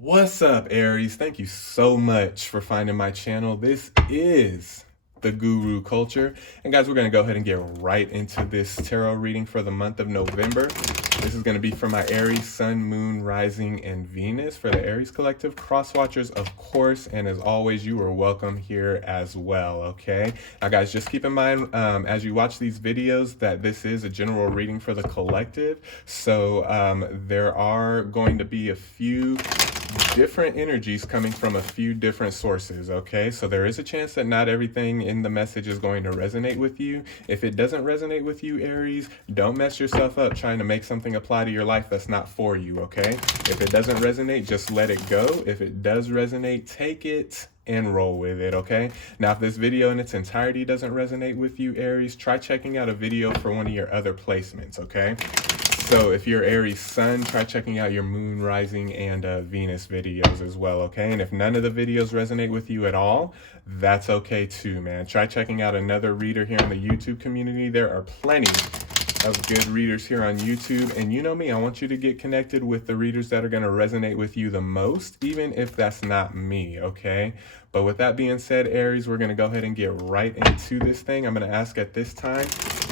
What's up, Aries? Thank you so much for finding my channel. This is the Guru Culture. And guys, we're going to go ahead and get right into this tarot reading for the month of November. This is going to be for my Aries, Sun, Moon, Rising, and Venus for the Aries Collective Cross Watchers, of course. And as always, you are welcome here as well, okay? Now, guys, just keep in mind as you watch these videos that this is a general reading for the collective. So there are going to be a few different energies coming from a few different sources, okay? So there is a chance that not everything in the message is going to resonate with you. If it doesn't resonate with you, Aries, don't mess yourself up trying to make something apply to your life that's not for you, okay? If it doesn't resonate, just let it go. If it does resonate, take it and roll with it, okay? Now, if this video in its entirety doesn't resonate with you, Aries, try checking out a video for one of your other placements, okay? So if you're Aries Sun, try checking out your Moon, Rising, and Venus videos as well, okay? And if none of the videos resonate with you at all, that's okay too, man. Try checking out another reader here in the YouTube community. There are plenty of good readers here on YouTube. And you know me, I want you to get connected with the readers that are going to resonate with you the most, even if that's not me, okay? But with that being said, Aries, we're going to go ahead and get right into this thing. I'm going to ask at this time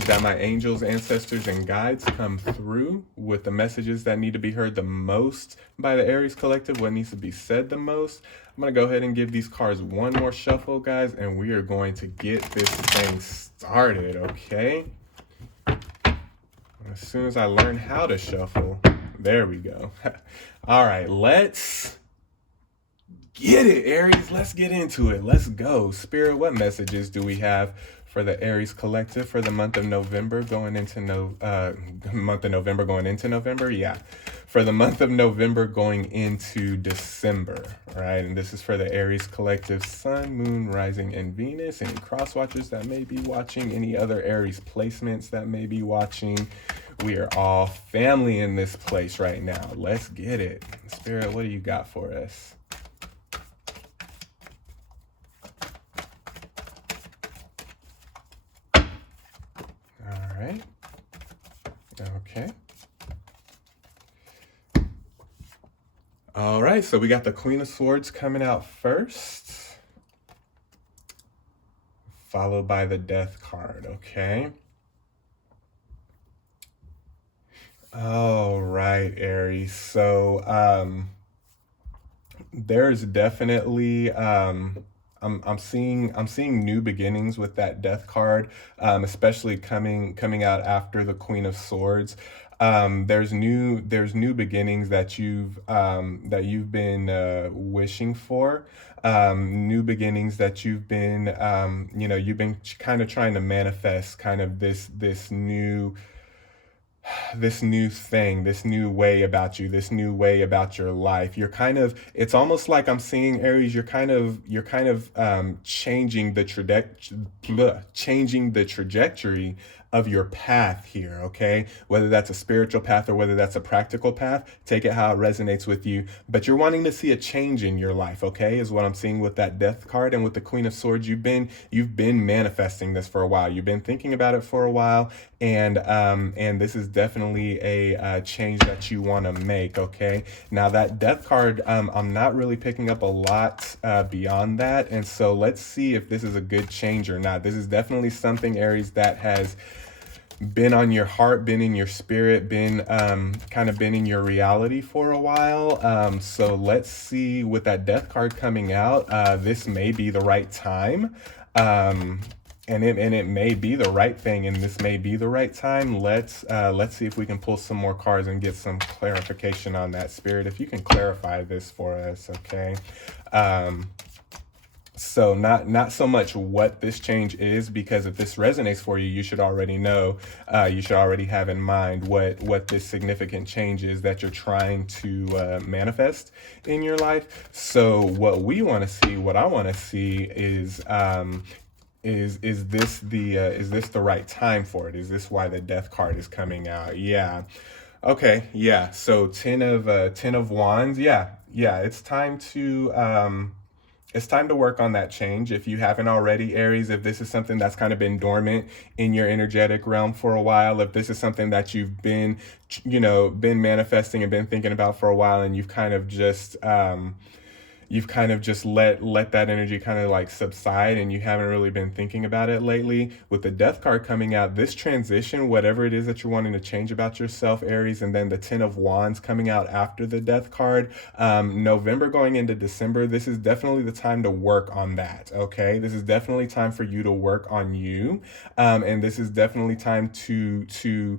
that my angels, ancestors, and guides come through with the messages that need to be heard the most by the Aries Collective, what needs to be said the most. I'm going to go ahead and give these cards one more shuffle, guys, and we are going to get this thing started, okay? As soon as I learn how to shuffle, there we go. All right, let's get it, Aries. Let's get into it. Let's go. Spirit, what messages do we have for the Aries Collective for the month of November going into November? Yeah. For the month of November going into December, right? And this is for the Aries Collective Sun, Moon, Rising, and Venus. Any cross watchers that may be watching, any other Aries placements that may be watching. We are all family in this place right now. Let's get it. Spirit, what do you got for us? All right. Okay. All right, so we got the Queen of Swords coming out first, followed by the Death card, okay? All right, Aries. So there's definitely I'm seeing new beginnings with that Death card, especially coming out after the Queen of Swords. There's new beginnings that you've been wishing for. New beginnings that you've been you've been kind of trying to manifest, kind of this new thing, this new way about you, this new way about your life. It's almost like I'm seeing, Aries, you're kind of changing the trajectory of your path here, okay? Whether that's a spiritual path or whether that's a practical path, take it how it resonates with you. But you're wanting to see a change in your life, okay? Is what I'm seeing with that Death card and with the Queen of Swords. You've been manifesting this for a while. You've been thinking about it for a while, and this is definitely a change that you want to make, okay? Now that Death card, I'm not really picking up a lot beyond that, and so let's see if this is a good change or not. This is definitely something, Aries, that has been on your heart, been in your spirit, been kind of been in your reality for a while. So let's see, with that Death card coming out, this may be the right time. And it may be the right thing, and this may be the right time. Let's see if we can pull some more cards and get some clarification on that, Spirit. If you can clarify this for us, okay? So not so much what this change is, because if this resonates for you, you should already know, you should already have in mind what this significant change is that you're trying to manifest in your life. So what I want to see is this the right time for it? Is this why the Death card is coming out? Yeah. Okay. Yeah. So 10 of Wands. Yeah. It's time to it's time to work on that change. If you haven't already, Aries, if this is something that's kind of been dormant in your energetic realm for a while, if this is something that you've been, been manifesting and been thinking about for a while, and you've kind of just let that energy kind of like subside, and you haven't really been thinking about it lately. With the Death card coming out, this transition, whatever it is that you're wanting to change about yourself, Aries, and then the Ten of Wands coming out after the Death card, November going into December, this is definitely the time to work on that. Okay, this is definitely time for you to work on you, and this is definitely time to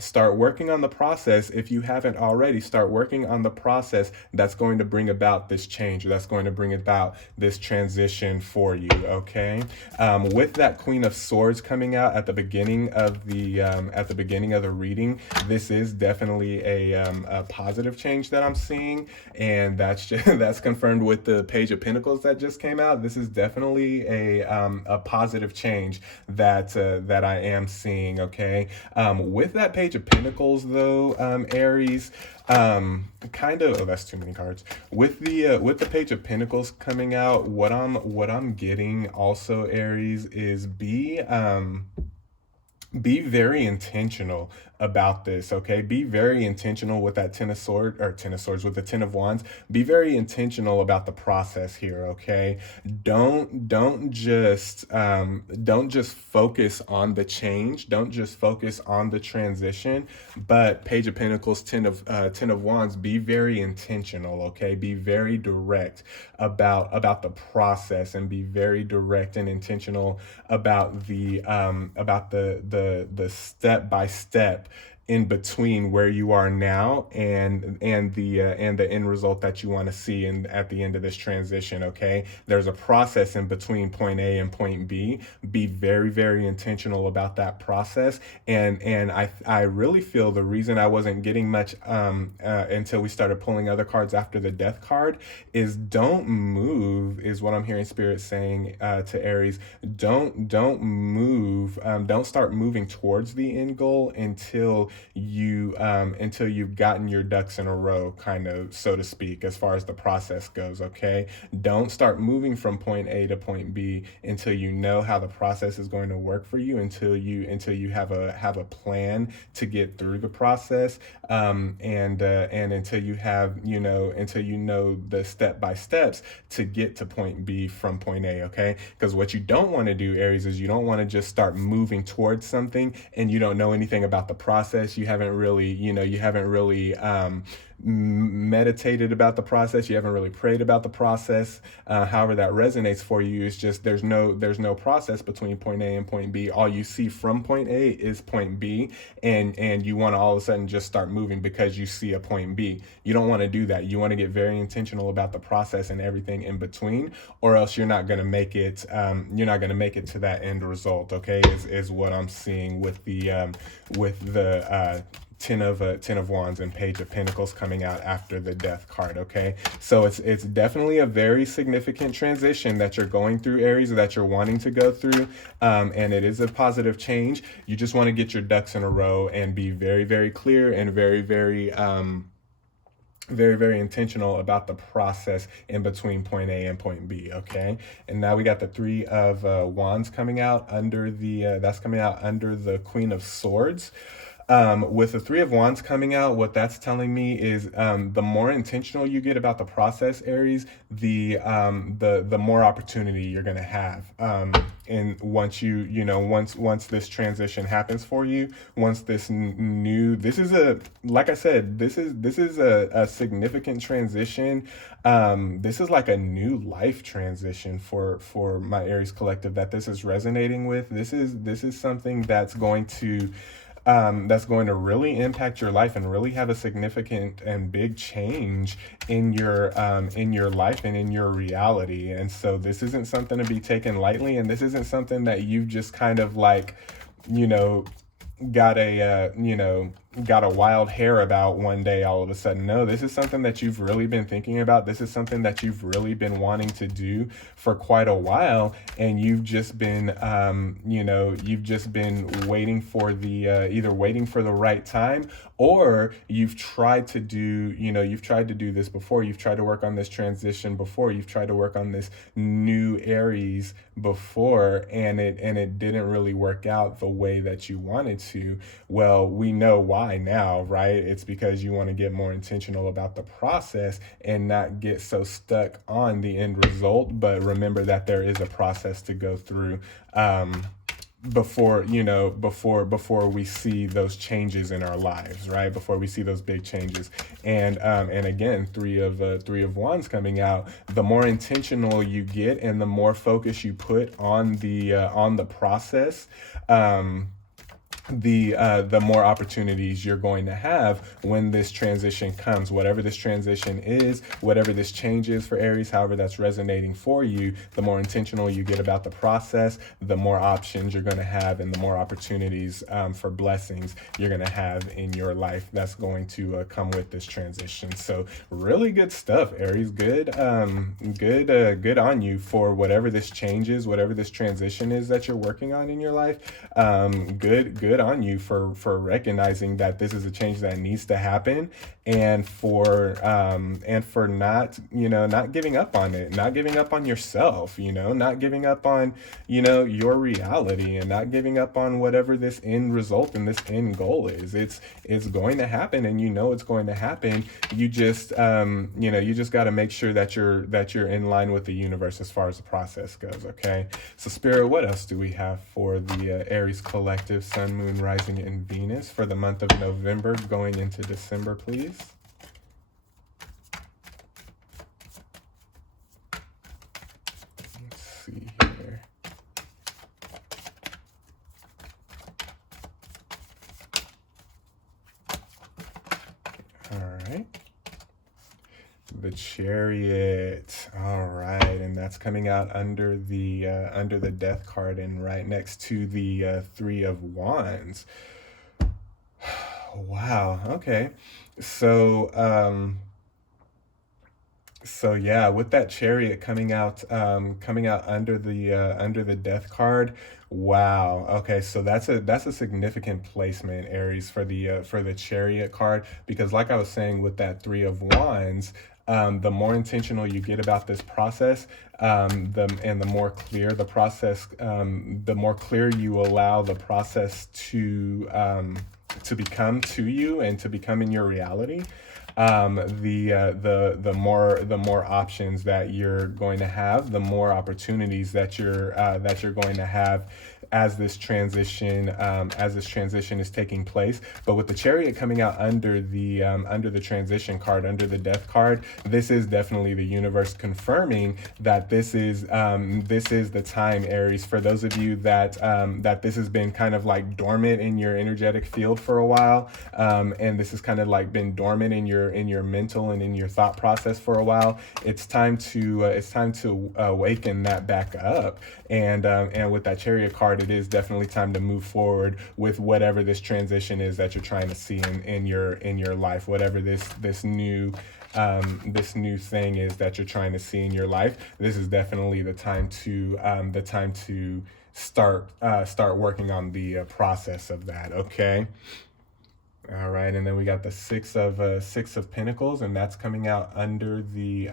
start working on the process. If you haven't already, start working on the process that's going to bring about this change, that's going to bring about this transition for you. Okay, with that Queen of Swords coming out at the beginning of the reading, this is definitely a positive change that I'm seeing, and that's that's confirmed with the Page of Pentacles that just came out. This is definitely a positive change that I am seeing. Okay, with that Page of Pentacles though, Aries, that's too many cards. With the Page of Pentacles coming out, what I'm getting also, Aries, is be very intentional about this. Okay, be very intentional with that Ten of Swords, with the Ten of Wands. Be very intentional about the process here. Okay, don't just focus on the change, don't just focus on the transition, but Page of Pentacles, Ten of Wands, be very intentional. Okay, be very direct about the process, and be very direct and intentional about the step by step in between where you are now and the end result that you want to see at the end of this transition. Okay, there's a process in between point A and point B. Be very, very intentional about that process, and I really feel the reason I wasn't getting much until we started pulling other cards after the Death card is don't move, is what I'm hearing Spirit saying to Aries. Don't move, don't start moving towards the end goal until you've gotten your ducks in a row, kind of, so to speak, as far as the process goes. Okay, don't start moving from point A to point B until you know how the process is going to work for you, until you have a plan to get through the process, and until you have until you know the step by steps to get to point B from point A. Okay, because what you don't want to do, Aries, is you don't want to just start moving towards something and you don't know anything about the process. You haven't really meditated about the process. You haven't really prayed about the process. However that resonates for you, is just there's no process between point A and point B. All you see from point A is point B, and you want to all of a sudden just start moving because you see a point B. You don't want to do that. You want to get very intentional about the process and everything in between, or else you're not going to make it. You're not going to make it to that end result. Okay, is what I'm seeing with the Ten of Wands and Page of Pentacles coming out after the Death card. Okay, so it's definitely a very significant transition that you're going through, Aries, or that you're wanting to go through, and it is a positive change. You just want to get your ducks in a row and be very, very clear and very, very very intentional about the process in between point A and point B. Okay, and now we got the Three of Wands coming out under the Queen of Swords. With the Three of Wands coming out, what that's telling me is the more intentional you get about the process, Aries, the more opportunity you're gonna have. And once once this transition happens for you, once this this is a significant transition. This is like a new life transition for my Aries collective that this is resonating with. This is something that's going to really impact your life and really have a significant and big change in your life and in your reality. And so this isn't something to be taken lightly, and this isn't something that you've just kind of like, got a got a wild hair about one day all of a sudden. No, this is something that you've really been thinking about. This is something that you've really been wanting to do for quite a while, and you've just been you've just been waiting for the either waiting for the right time, or you've tried to do this before. You've tried to work on this transition before. You've tried to work on this new Aries before, and it didn't really work out the way that you wanted to. Well, we know why now, right? It's because you want to get more intentional about the process and not get so stuck on the end result. But remember that there is a process to go through before we see those changes in our lives, right? Before we see those big changes. And again, three of wands coming out. The more intentional you get and the more focus you put on the process, the more opportunities you're going to have when this transition comes. Whatever this transition is, whatever this change is for Aries, however that's resonating for you, the more intentional you get about the process, the more options you're going to have, and the more opportunities for blessings you're going to have in your life that's going to come with this transition. So really good stuff, Aries. Good on you for whatever this change is, whatever this transition is that you're working on in your life. Good on you for recognizing that this is a change that needs to happen, and for not giving up on it, not giving up on yourself, not giving up on your reality, and not giving up on whatever this end result and this end goal is. It's going to happen, and it's going to happen. You just you just got to make sure that you're in line with the universe as far as the process goes. Okay, so Spirit, what else do we have for the Aries collective, Sun, Moon, Rising, and Venus for the month of November going into December, please? Let's see here. All right. The Chariot. All right, and that's coming out under the Death card and right next to the Three of Wands. Wow. Okay. So yeah, with that Chariot coming out under the Death card. Wow. Okay, so that's a significant placement, Aries, for the Chariot card, because like I was saying with that Three of Wands, the more intentional you get about this process, the more clear the process, the more clear you allow the process to become to you and to become in your reality, the more options that you're going to have, the more opportunities that you're going to have as this transition is taking place. But with the Chariot coming out under the transition card, under the Death card, this is definitely the universe confirming that this is the time, Aries. For those of you that this has been kind of like dormant in your energetic field for a while, and this has kind of like been dormant in your mental and in your thought process for a while, it's time to awaken that back up. And with that Chariot card, it is definitely time to move forward with whatever this transition is that you're trying to see in your life, whatever this new thing is that you're trying to see in your life. This is definitely the time to start working on the process of that. Okay. All right, and then we got the Six of Pentacles, and that's coming out under the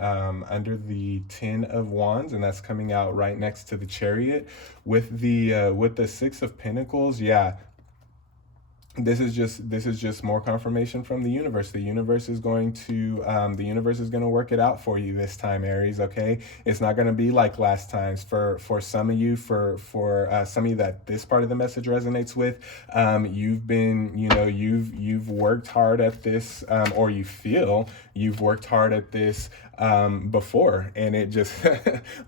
Ten of Wands, and that's coming out right next to the Chariot. With the Six of Pentacles, yeah, this is just more confirmation from the universe. The universe is going to work it out for you this time, Aries. Okay, it's not going to be like last times. For some of you, for some of you that this part of the message resonates with, you've been, you've worked hard at this, or you feel you've worked hard at this before, and it just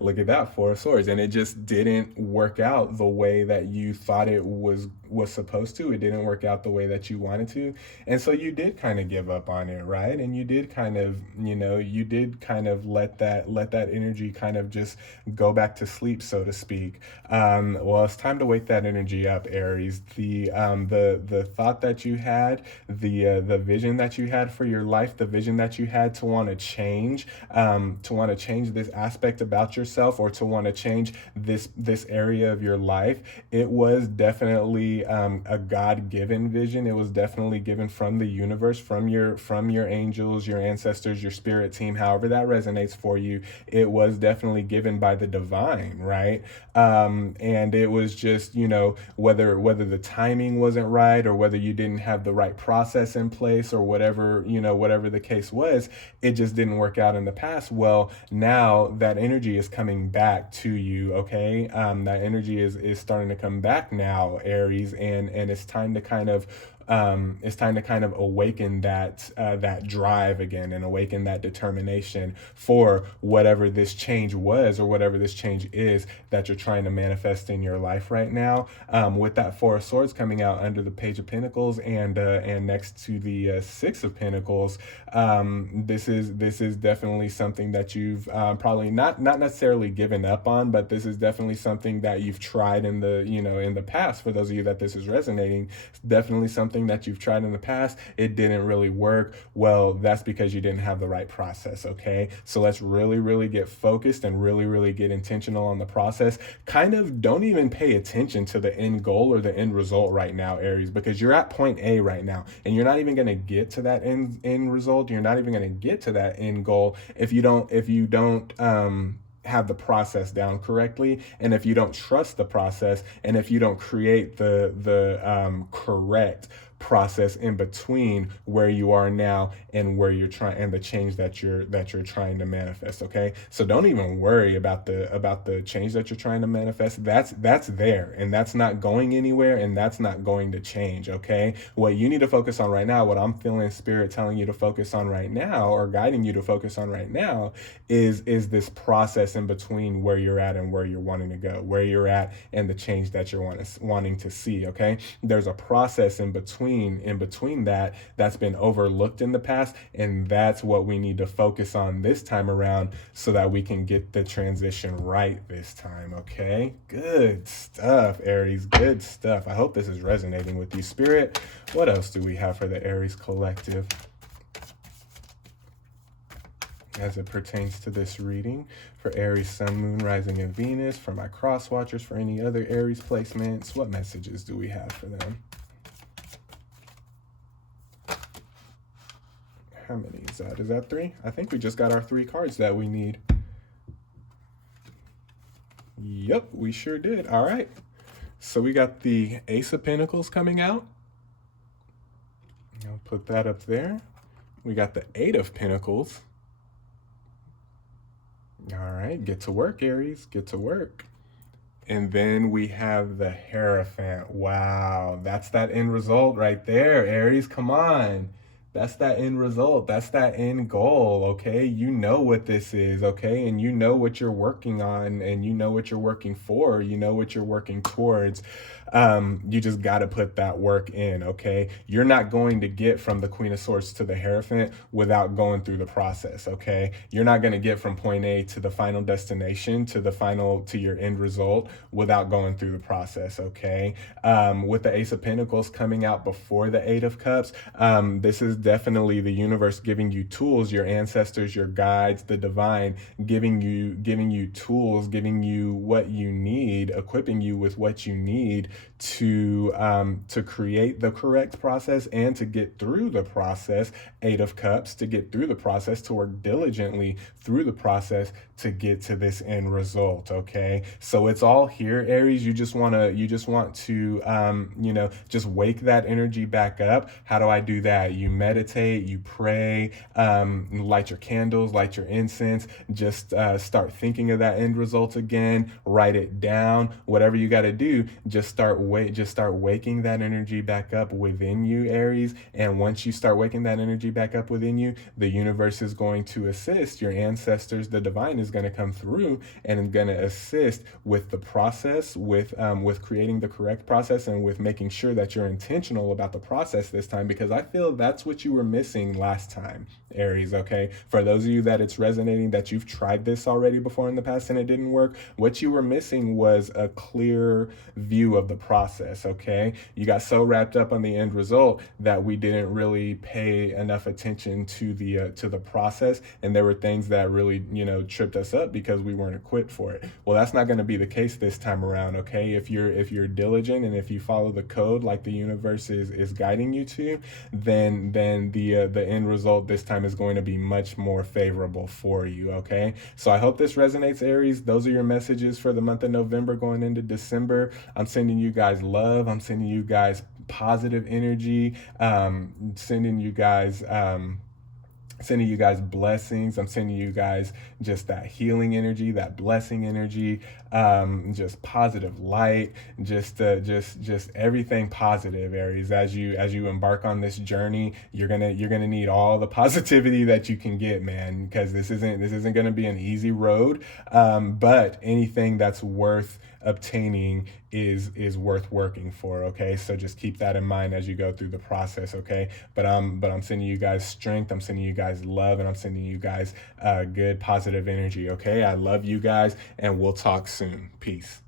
look at that, Four of Swords, and it just didn't work out the way that you thought it was supposed to. It didn't work out out the way that you wanted to. And so you did kind of give up on it, right? And you did kind of, you did kind of let that energy kind of just go back to sleep, so to speak. Well, it's time to wake that energy up, Aries. The thought that you had, the vision that you had for your life, the vision that you had to want to change, this aspect about yourself, or to want to change this area of your life. It was definitely a God-given vision. It was definitely given from the universe, from your angels, your ancestors, your spirit team, however that resonates for you. It was definitely given by the divine, right? And it was just, whether the timing wasn't right, or whether you didn't have the right process in place, or whatever the case was, it just didn't work out in the past. Well, now that energy is coming back to you, okay? That energy is starting to come back now, Aries, and it's time to kind of awaken that drive again, and awaken that determination for whatever this change was, or whatever this change is that you're trying to manifest in your life right now. With that Four of Swords coming out under the Page of Pentacles, and next to the Six of Pentacles, this is definitely something that you've probably not necessarily given up on, but this is definitely something that you've tried in the past. For those of you that this is resonating, it's definitely something that you've tried in the past. It didn't really work. Well, that's because you didn't have the right process, okay? So let's really get focused, and really get intentional on the process. Kind of don't even pay attention to the end goal or the end result right now, Aries, because you're at point A right now, and you're not even going to get to that end result. You're not even going to get to that end goal if you don't have the process down correctly, and if you don't trust the process, and if you don't create the correct process in between where you are now and where you're trying, and the change that you're trying to manifest. Okay, so don't even worry about the change that you're trying to manifest. That's there, and that's not going anywhere, and that's not going to change. Okay, what you need to focus on right now, what I'm feeling spirit telling you to focus on right now, or guiding you to focus on right now, is this process in between where you're at and where you're wanting to go, where you're at and the change that you're wanting to see. Okay, there's a process in between that's been overlooked in the past, and that's what we need to focus on this time around, so that we can get the transition right this time. Okay, good stuff, Aries, good stuff. I hope this is resonating with you, Spirit. What else do we have for the Aries collective as it pertains to this reading? For Aries, Sun, Moon, Rising, and Venus, for my cross watchers, for any other Aries placements, what messages do we have for them? How many is that? Is that 3? I think we just got our 3 cards that we need. Yep, we sure did. All right. So we got the Ace of Pentacles coming out. I'll put that up there. We got the 8 of Pentacles. All right, get to work, Aries. Get to work. And then we have the Hierophant. Wow, that's that end result right there, Aries. Come on. That's that end result. That's that end goal, okay? You know what this is, okay? And you know what you're working on, and you know what you're working for. You know what you're working towards. You just got to put that work in, okay? You're not going to get from the Queen of Swords to the Hierophant without going through the process, okay? You're not going to get from point A to the final destination, to your end result, without going through the process, okay? With the Ace of Pentacles coming out before the 8 of Cups, this is definitely the universe giving you tools, your ancestors, your guides, the divine, giving you tools, giving you what you need, equipping you with what you need to create the correct process and to get through the process. 8 of Cups, to get through the process, to work diligently through the process to get to this end result. Okay, so it's all here, Aries. You just want to just wake that energy back up. How do I do that? You meditate, you pray, light your candles, light your incense, just start thinking of that end result again, write it down, whatever you got to do, just start waking that energy back up within you, Aries. And once you start waking that energy back up within you, the universe is going to assist. Your ancestors, the divine, is going to come through and going to assist with the process, with creating the correct process, and with making sure that you're intentional about the process this time, because I feel that's what you were missing last time, Aries. Okay, for those of you that it's resonating, that you've tried this already before in the past and it didn't work, what you were missing was a clear view of the process. Okay, you got so wrapped up on the end result that we didn't really pay enough attention to the process, and there were things that really, you know, tripped us up because we weren't equipped for it. Well, that's not going to be the case this time around. Okay, if you're diligent and if you follow the code like the universe is guiding you to, then the end result this time is going to be much more favorable for you. Okay, so I hope this resonates, Aries. Those are your messages for the month of November going into December. I'm sending you guys love. I'm sending you guys positive energy. Sending you guys blessings. I'm sending you guys just that healing energy, that blessing energy, just positive light, just everything positive, Aries. As you embark on this journey, you're gonna need all the positivity that you can get, man, because this isn't gonna be an easy road. But anything that's worth obtaining is worth working for. Okay, so just keep that in mind as you go through the process. Okay, but I'm sending you guys strength, I'm sending you guys love, and I'm sending you guys good positive energy. Okay, I love you guys, and we'll talk soon. Peace.